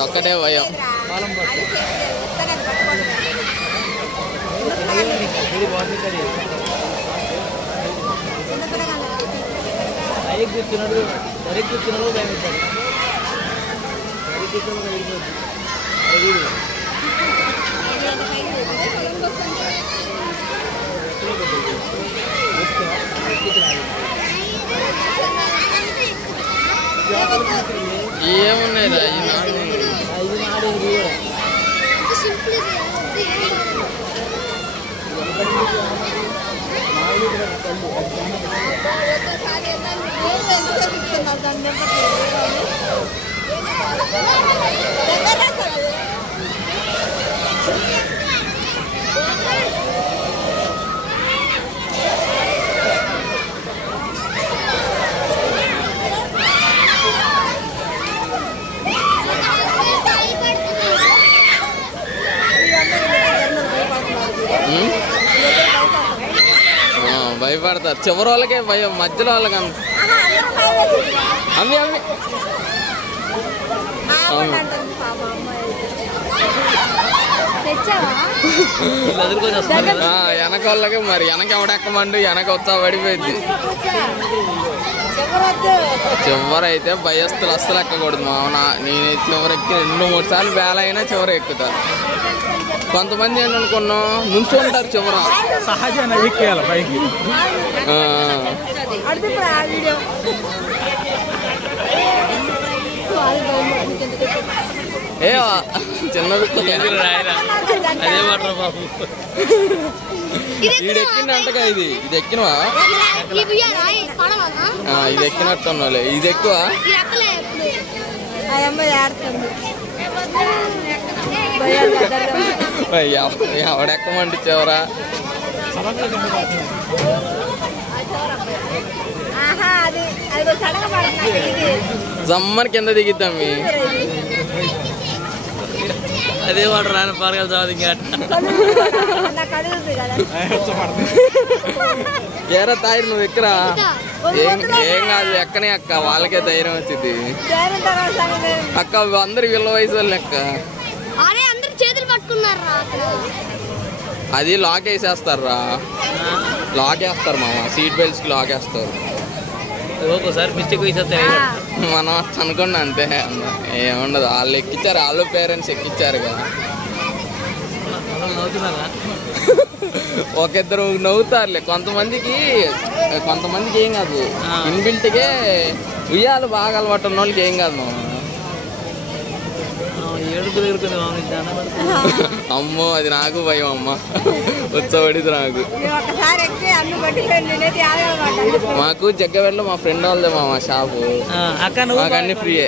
అదొక్కటే భయం. ఏమున్నాయి భయపడతారు. చివరి వాళ్ళకే భయం, మధ్యలో వాళ్ళకి అమ్మి వెనక వాళ్ళకి మరి వెనక ఎవడెక్కమండు వెనక వచ్చా పడిపోయింది. చివరైతే భయస్తులు అస్సలు ఎక్కకూడదు మామూలు. నేను చివరెక్కి 2-3 సార్లు వేలైనా చివర ఎక్కుతా. కొంతమంది ఏంటనుకున్నాం నుంచుంటారు చివర. సహజంగా ఎక్కేయాలి పైకి. ఏ చిన్నది అదే వాటర్ బాబు. ఇది ఎక్కిందంటగా. ఇది ఎక్కినవా? ఇది ఎక్కినట్టున్నాలే. ఇది ఎక్కువ ఎవడెక్కమంటే చివరా జమ్మని కింద దిగిద్దాం. అదే వాటర్ రాని పారగల చావదు. ఇంకా ఏరా తాయి నువ్వు ఎక్కరా. ఏం కాదు ఎక్కనే అక్క. వాళ్ళకే ధైర్యం వచ్చింది అక్క. అందరు వీళ్ళ వయసు వాళ్ళు అక్క. అది లాక్ వేసేస్తారు రా. లాక్ వేస్తారు మామ. సీట్ బెల్ట్స్ కి లాక్ వేస్తారు. ఒక్కోసారి మిస్టేక్ వేసేస్తారు. మనం అనుకున్నా అంతే. ఏముండదు. వాళ్ళు ఎక్కించారు. వాళ్ళు పేరెంట్స్ ఎక్కించారు కదా. ఒకిద్దరు నవ్వుతారులే. కొంతమందికి ఏం కాదు. ఇన్బిల్ట్కే ఉయ్యాలు బాగా అలవాటు ఉన్న వాళ్ళకి ఏం కాదు మామ. అమ్మో అది నాకు భయం అమ్మ. వచ్చబడిది నాకు. మాకు జగ్గవేళ్ళలో మా ఫ్రెండ్ వాళ్ళదే మామ షాపు. మాకు అన్ని ఫ్రీయే.